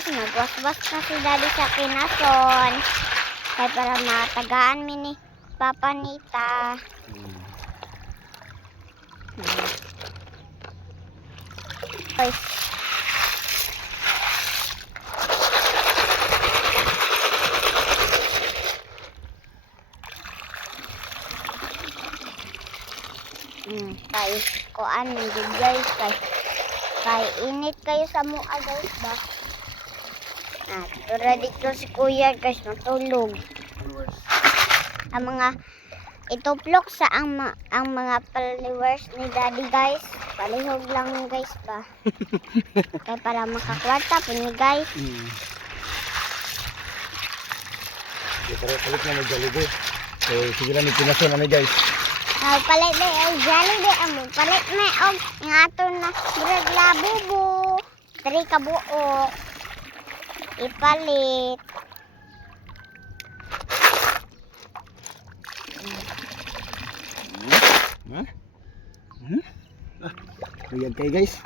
guys, nagwaswas na si daddy sa kinason. Kaya para matagaan mi ni Papa Nita. Hmm. Hmm, kay kuan guys kay kay init kayo sa mua guys ba. Ah, tura dito si kuya guys natulog. Ang mga ituplok sa ang ma- ang mga followers ni daddy guys. Palihog lang guys ba. kay para makakwarta po ni guys. Okay, tara, palit na mag-jollibee. So, sige lang, may pinason ano guys. Ay, palit na ay Jollibee amo. Palit na og nga ato na brad labubo. Dari ka buok. Ipalit. Ha? Hmm? Ah, luyag kayo guys.